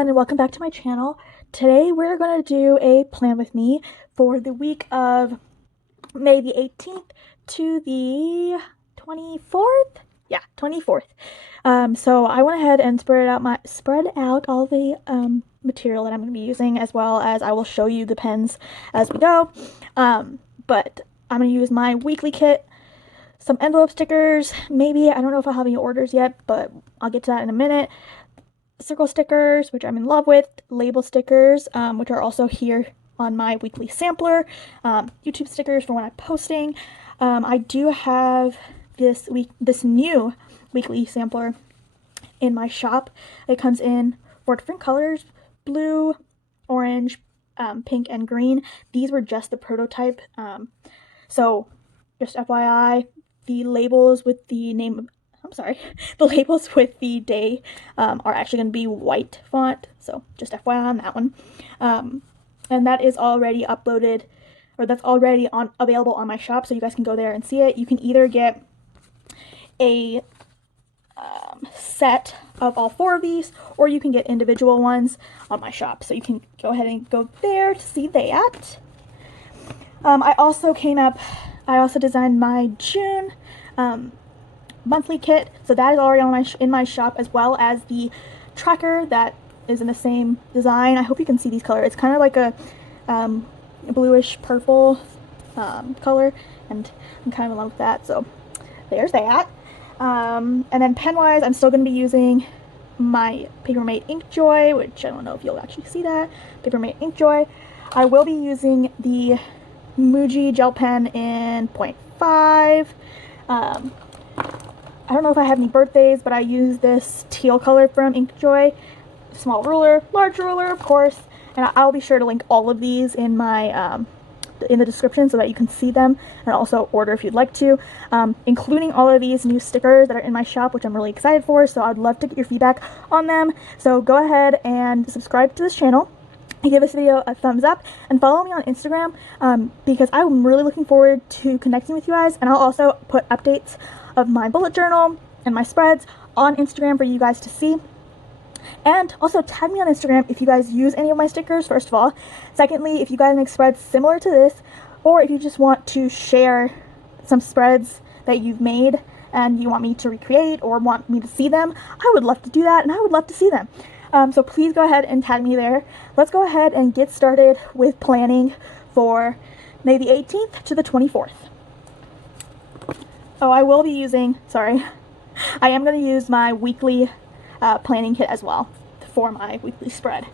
everyone, and welcome back to my channel. Today we're going to do a plan with me for the week of May the 18th to the 24th. Yeah, 24th. So I went ahead and spread out all the material that I'm going to be using, as well as I will show you the pens as we go. But I'm going to use my weekly kit, some envelope stickers, maybe, I don't know if I'll have any orders yet, but I'll get to that in a minute. Circle stickers, which I'm in love with, label stickers, which are also here on my weekly sampler, YouTube stickers for when I'm posting. I do have this new weekly sampler in my shop. It comes in 4 different colors: blue, orange, pink, and green. These were just the prototype, so just FYI, the labels with the name, the labels with the day are actually going to be white font, so just FYI on that one. And that is already uploaded, or that's already available on my shop, so you guys can go there and see it. You can either get a set of all 4 of these, or you can get individual ones on my shop, so you can go ahead and go there to see that. I also designed my June monthly kit, so that is already in my shop, as well as the tracker that is in the same design. I hope you can see these colors. It's kind of like a bluish purple color, and I'm kind of in love with that, so there's that. And then pen wise, I'm still going to be using my Papermate Inkjoy, which I don't know if you'll actually see that. Papermate Inkjoy. I will be using the Muji gel pen in 0.5. I don't know if I have any birthdays, but I use this teal color from Inkjoy. Small ruler, large ruler, of course, and I'll be sure to link all of these in my in the description so that you can see them and also order if you'd like to, including all of these new stickers that are in my shop, which I'm really excited for. So I'd love to get your feedback on them. So go ahead and subscribe to this channel, and give this video a thumbs up, and follow me on Instagram, because I'm really looking forward to connecting with you guys. And I'll also put updates of my bullet journal and my spreads on Instagram for you guys to see. And also tag me on Instagram if you guys use any of my stickers, first of all. Secondly, if you guys make spreads similar to this, or if you just want to share some spreads that you've made and you want me to recreate or want me to see them, I would love to do that, and I would love to see them. So please go ahead and tag me there. Let's go ahead and get started with planning for May the 18th to the 24th. Oh, I will be using, I am going to use my weekly planning kit as well for my weekly spread.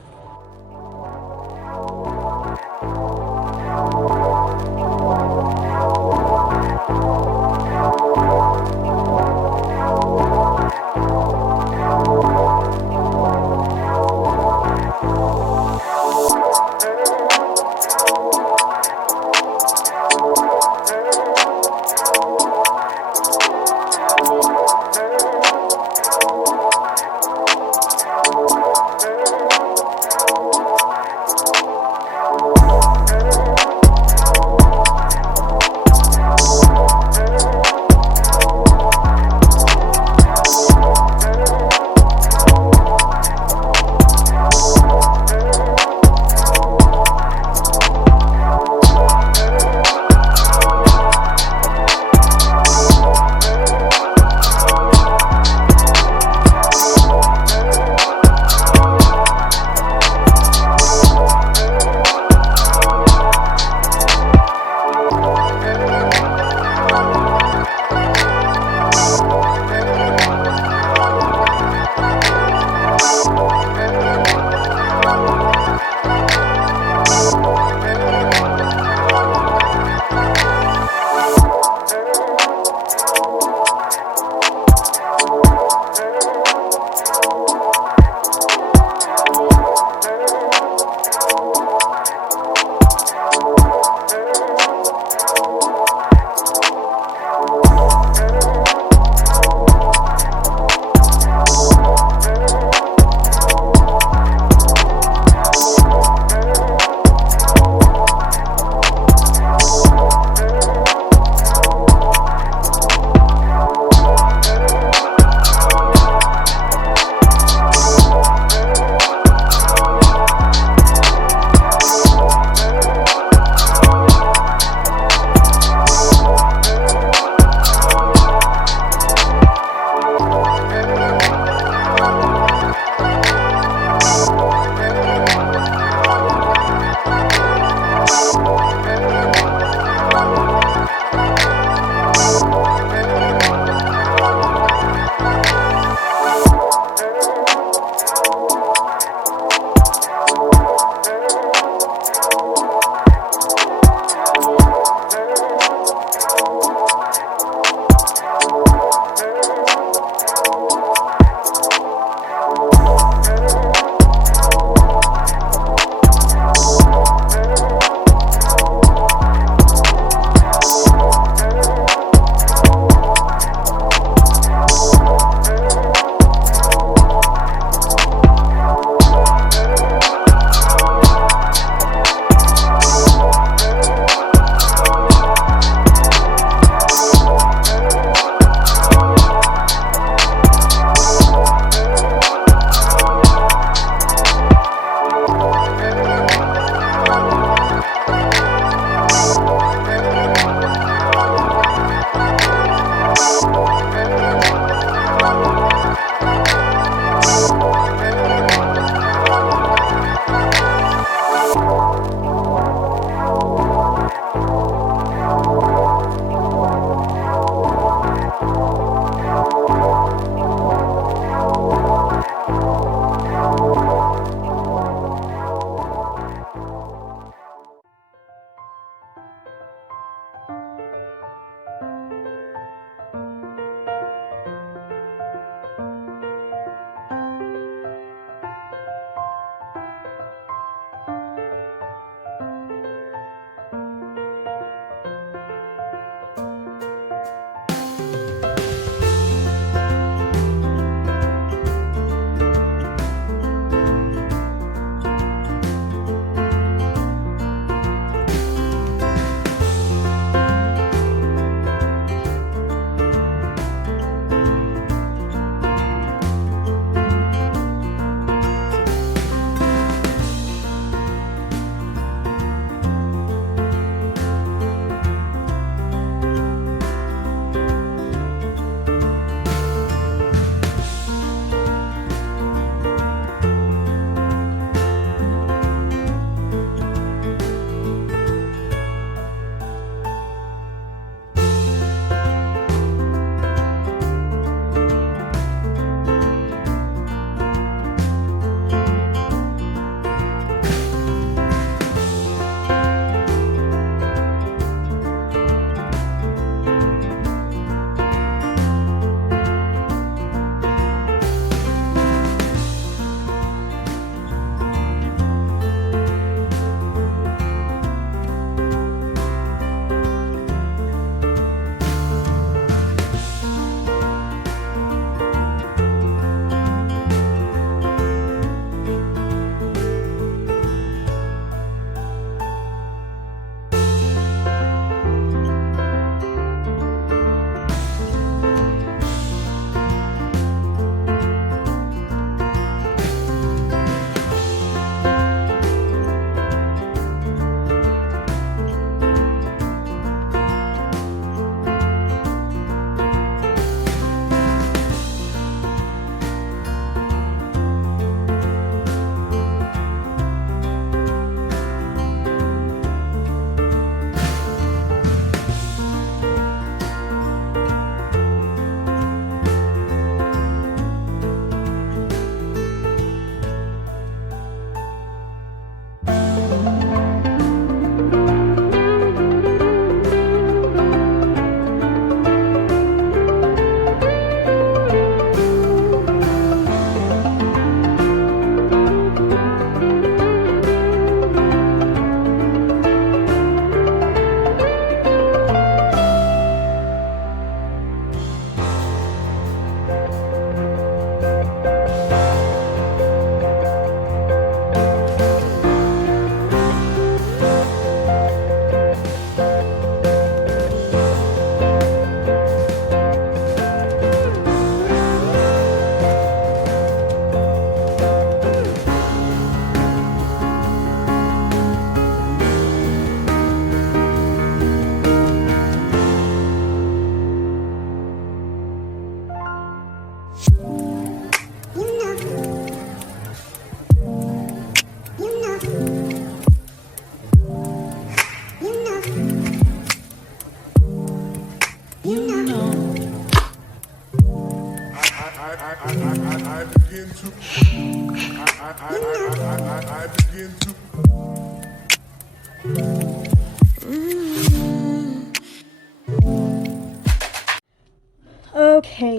Okay,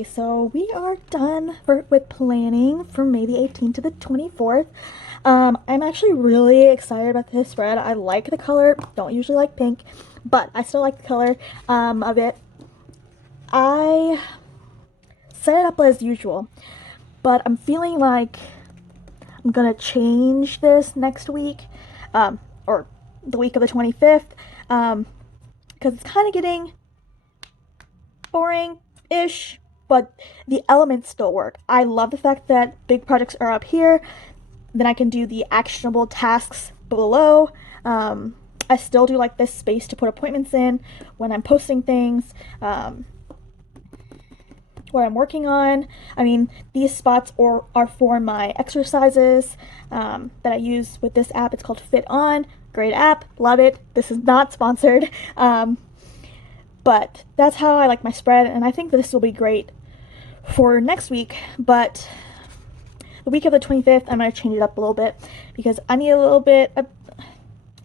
so we are done with planning from May the 18th to the 24th. I'm actually really excited about this spread. I like the color. Don't usually like pink, but I still like the color of it. I set it up as usual, but I'm feeling like I'm gonna change this next week, or the week of the 25th, because it's kind of getting boring-ish, but the elements still work. I love the fact that big projects are up here, then I can do the actionable tasks below. I still do like this space to put appointments in when I'm posting things, what I'm working on. I mean, these spots are for my exercises that I use with this app. It's called Fit On. Great app. Love it. This is not sponsored. But that's how I like my spread, and I think this will be great for next week. But the week of the 25th, I'm going to change it up a little bit because I need a little bit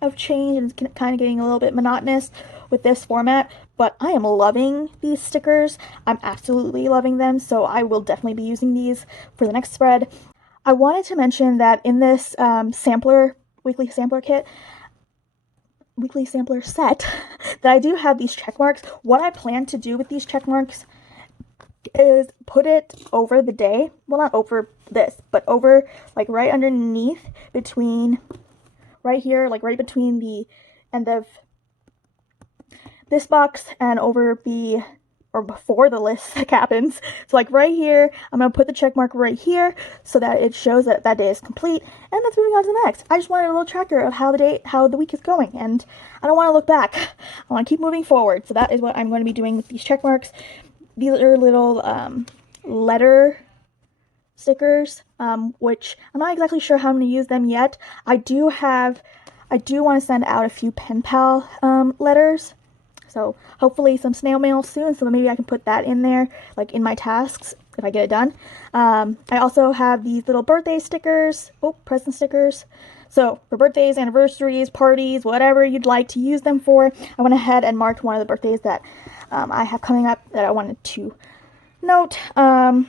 of change, and it's kind of getting a little bit monotonous with this format. But I am loving these stickers. I'm absolutely loving them, so I will definitely be using these for the next spread. I wanted to mention that in this weekly sampler set that I do have these check marks. What I plan to do with these check marks is put it over the day. Well, not over this, but over like right underneath right here, like right between the end of this box and before the list happens. So like right here, I'm going to put the check mark right here so that it shows that that day is complete. And that's moving on to the next. I just wanted a little tracker of how the week is going, and I don't want to look back. I want to keep moving forward. So that is what I'm going to be doing with these check marks. These are little letter stickers, which I'm not exactly sure how I'm going to use them yet. I do want to send out a few pen pal letters. So hopefully some snail mail soon, so that maybe I can put that in there, like in my tasks, if I get it done. I also have these little birthday stickers, present stickers. So for birthdays, anniversaries, parties, whatever you'd like to use them for, I went ahead and marked one of the birthdays that I have coming up that I wanted to note. I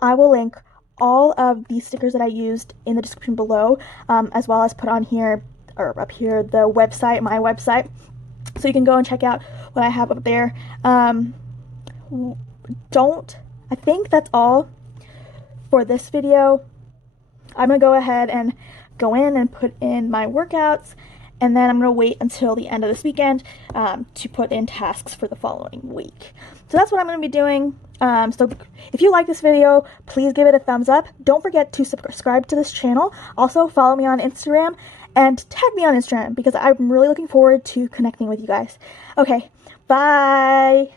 will link all of these stickers that I used in the description below, as well as put on here, or up here, the website, my website. So you can go and check out what I have up there. I think that's all for this video. I'm going to go ahead and go in and put in my workouts, and then I'm going to wait until the end of this weekend to put in tasks for the following week. So that's what I'm going to be doing. So if you like this video, please give it a thumbs up. Don't forget to subscribe to this channel. Also follow me on Instagram and tag me on Instagram because I'm really looking forward to connecting with you guys. Okay, bye!